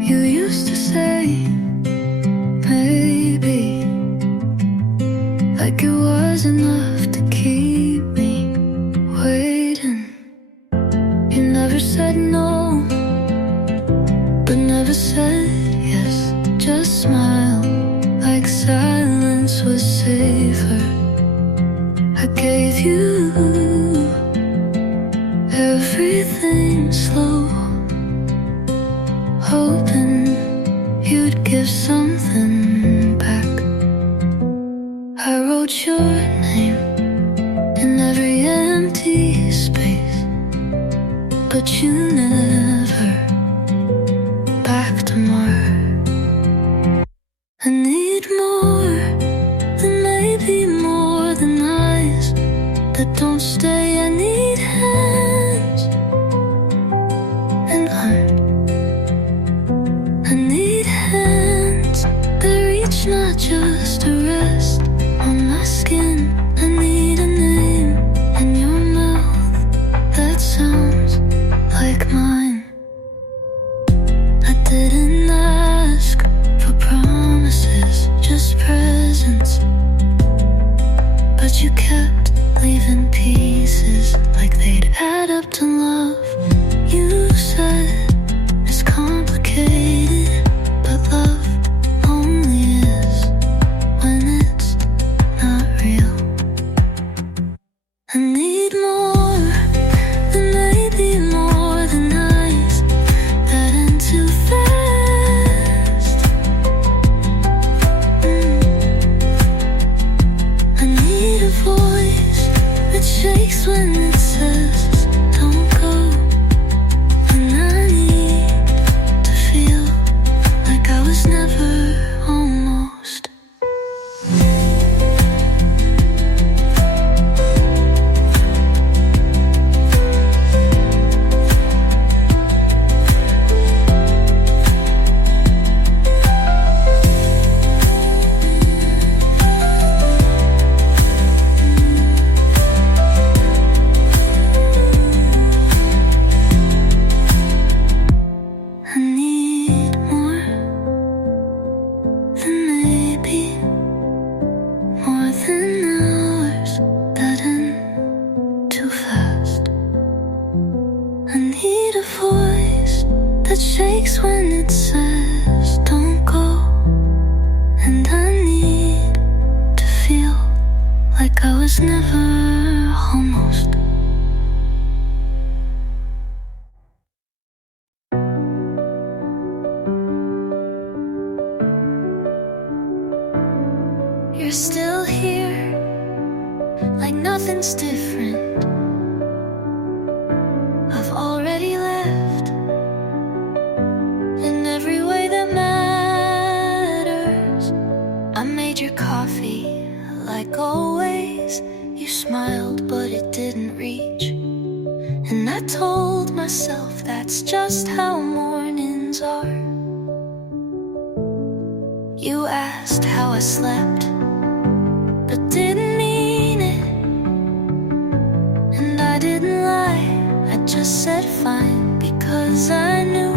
You used to say, maybe, like it was enough to keep me waiting. You never said no, but never said yes. Just smile, like silence was safer. I gave you everything slow, hoping you'd give something back. I wrote your name in every empty space, but you never backed more. I need more than maybe more than eyes that don't stay. I need hands and heart. I need hands that reach, not just to rest on my skin. I need a name in your mouth that sounds like mine. I didn't ask for promises, just presents, but you kept leaving pieces like they'd add up to love. You said it's complicated, but love only is when it's not real. I need more than maybe more than eyes that end too fast. I need a voice that shakes when it says don't go, and I need to feel like I was never almost. I need more than maybe, more than hours that end too fast. I need a voice that shakes when it says don't go, and I need to feel like I was never almost. You're still here, like nothing's different. I've already left in every way that matters. told myself that's just how mornings are. You asked how I slept, but didn't mean it. And I didn't lie, I just said fine, because I knew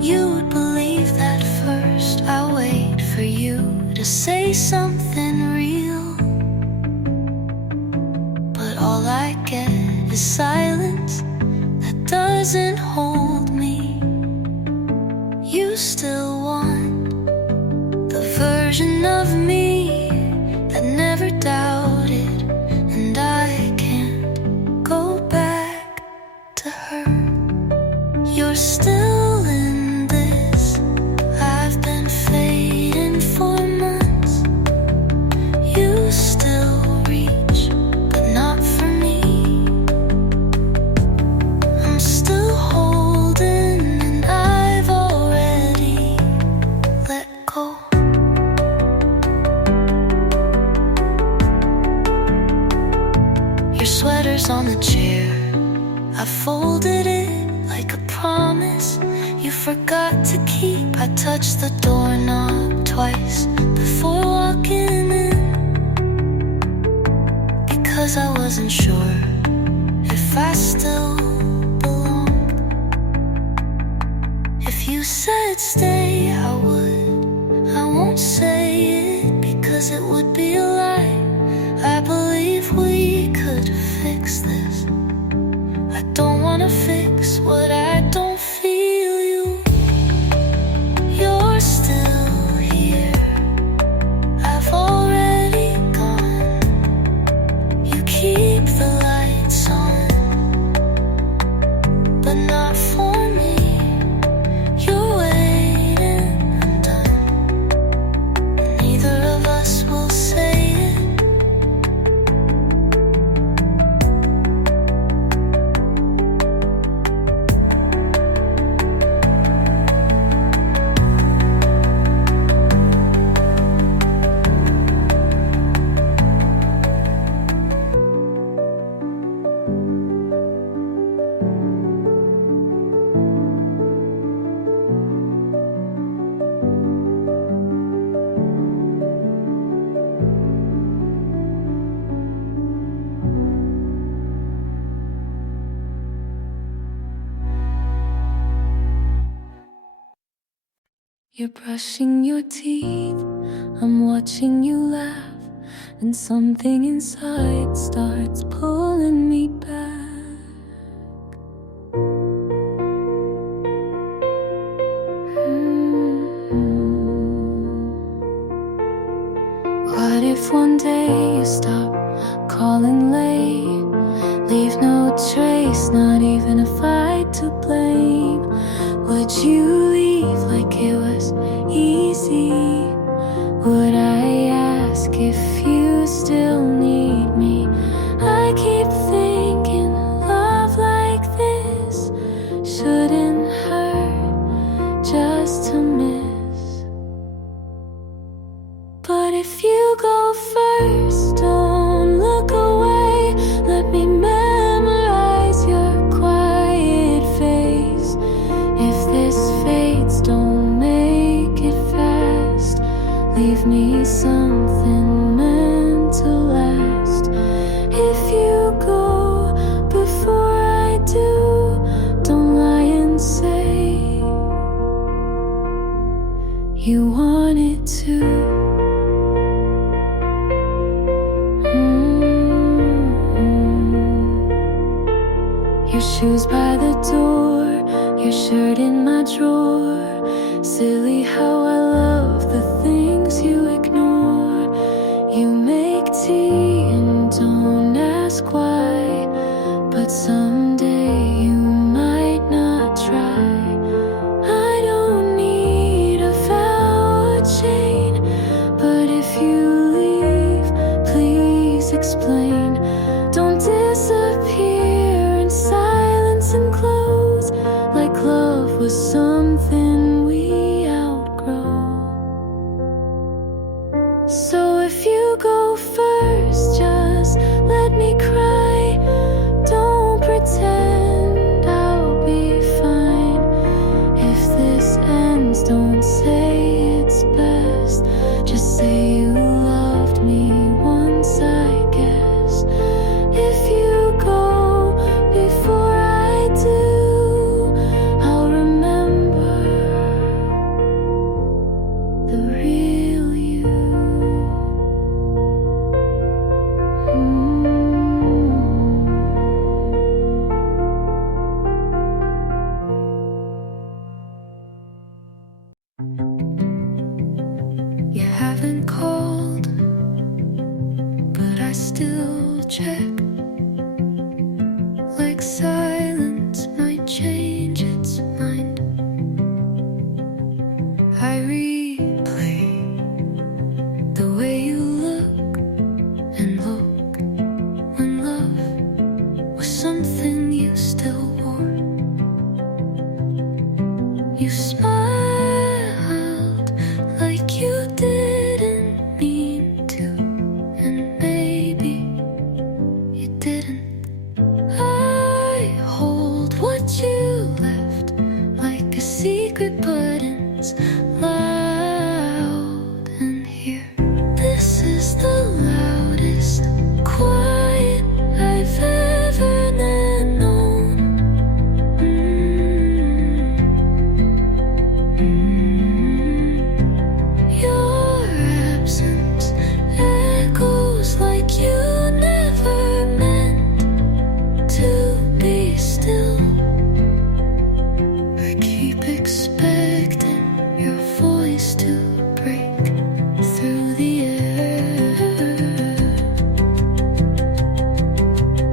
you would believe that first. I wait for you to say something real, but all I get is silence that doesn't hold me. You still want the version of me that never doubted, and I can't go back to her. You're still in this. I've been fading for months. You still reach, but not for me. I'm still holding, and I've already let go. Your sweater's on the chair. I folded it like a promise you forgot to keep. I touched the doorknob twice before walking in, because I wasn't sure if I still belonged. If you said stay, I would. I won't say it, because it would be a lie. I believe we could fix this. I don't wanna fix what I don't feel. You're still here. I've already gone. You keep the lights on, but not for me. You're waiting, I'm done. Neither of us will say it. You're brushing your teeth, I'm watching you laugh, and something inside starts pulling me back. What if one day you stop calling late, leave no trace, not even a fight to blame? Would you leave like it was easy? Would I ask if you still need me? I keep thinking love like this shouldn't hurt just to miss. But if you go first, don't look away. Let me memorize your quiet face. If this fades, don't make it fast. Leave me something meant to last. If you go before I do, don't lie and say you wanted to. Your shoes by the door, your shirt in my drawer. Silly how I love the things you ignore. You make tea and don't ask why, but someday you might not try. I don't need a vow or chain, but if you leave, please explain. Don't disappear in silence and close, like love was something Don't say it's best, just say you loved me once, I guess. If you go before I do, I'll remember the real you. You haven't called, but I still check. Like silence might change its mind. I replay the way you look and look when love was something you still wore. You smiled like you didn't mean to, and maybe you didn't. I hold what you left like a secret, but it's loud in here. This is the loudest quiet I've ever known. Your absence echoes like you never meant to be still. I keep expecting your voice to break through the air.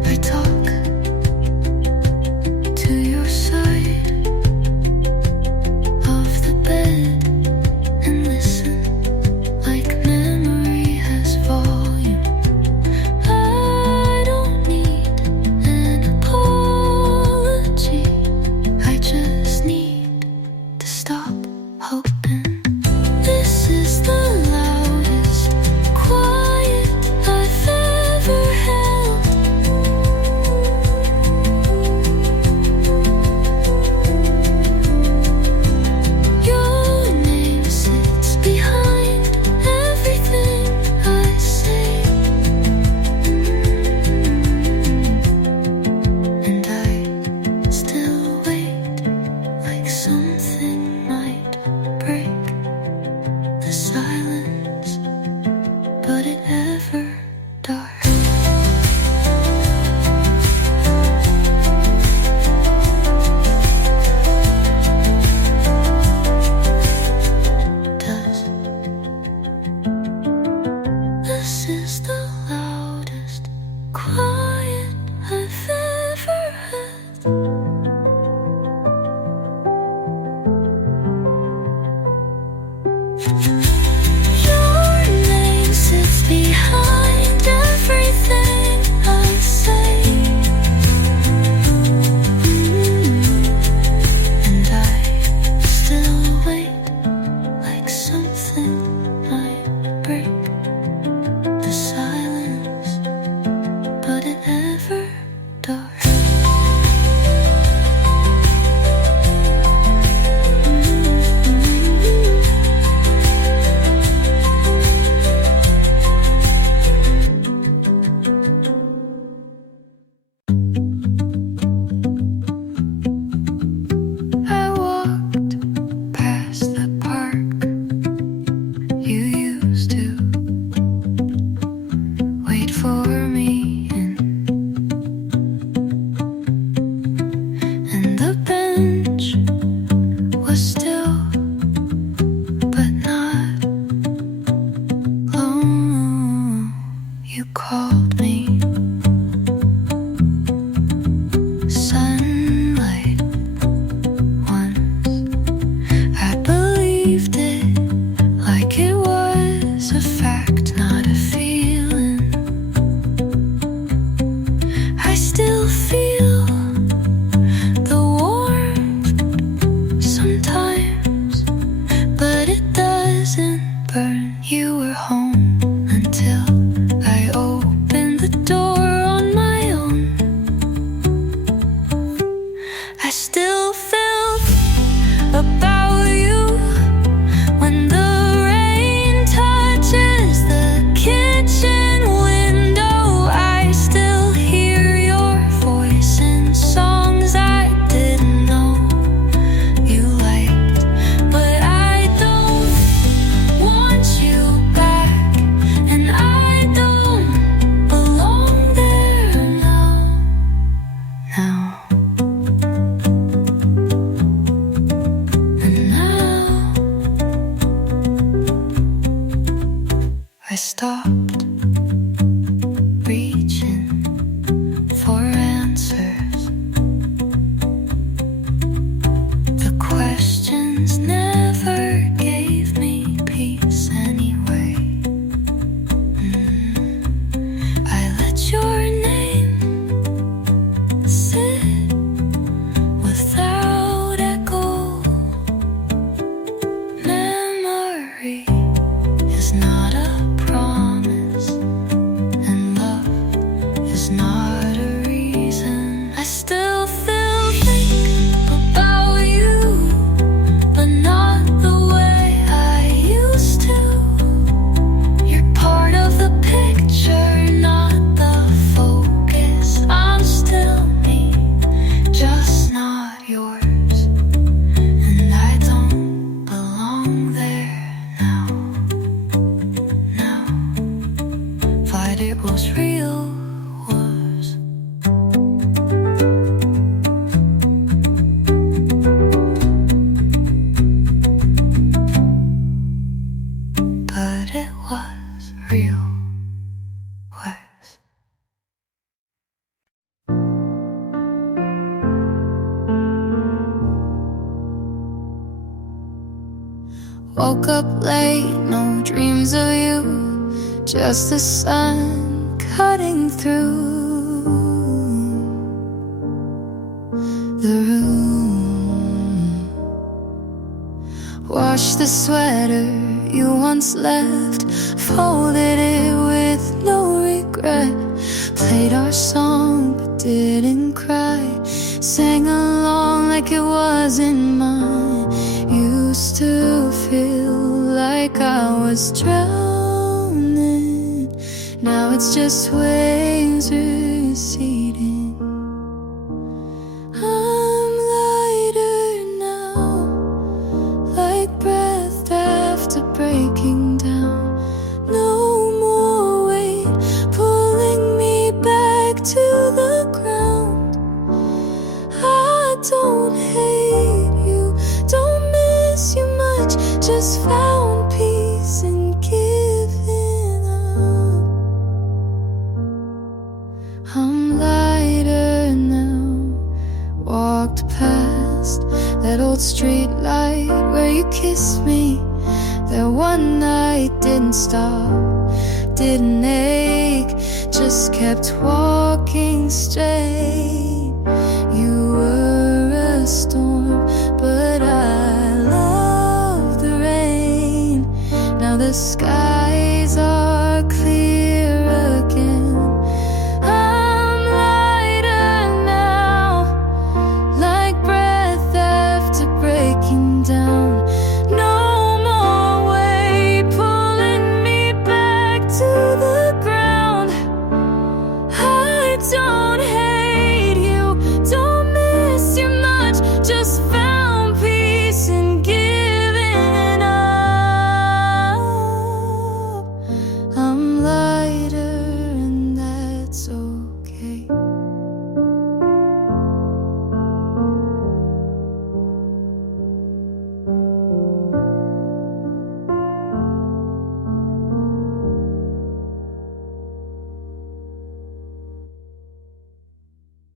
I talk to your side of the bed and listen like memory has volume. I don't need an apology, I just need to stop hoping. This is the loudest quiet I've ever held. Your name sits behind everything I say, and I still wait like something might break the silence, but it ever dark. This is the loudest quiet I've ever had. Your name sits behind everything I say, and I still wait like something might break the silence, but it ever dark. Woke up late, no dreams of you, just the sun cutting through the room. Washed the sweater you once left, folded it with no regret. Played our song but didn't cry, sang along like it wasn't mine. Used to feel like I was drowning, now it's just waves receding. I'm lighter now, like breath after breaking down. No more weight pulling me back to the ground. I don't hate you, don't miss you much, just found peace in giving up. I'm lighter now, walked past that old street light where you kissed me. That one night didn't stop, didn't ache, just kept walking straight. You were a storm, but I love the rain. Now the sky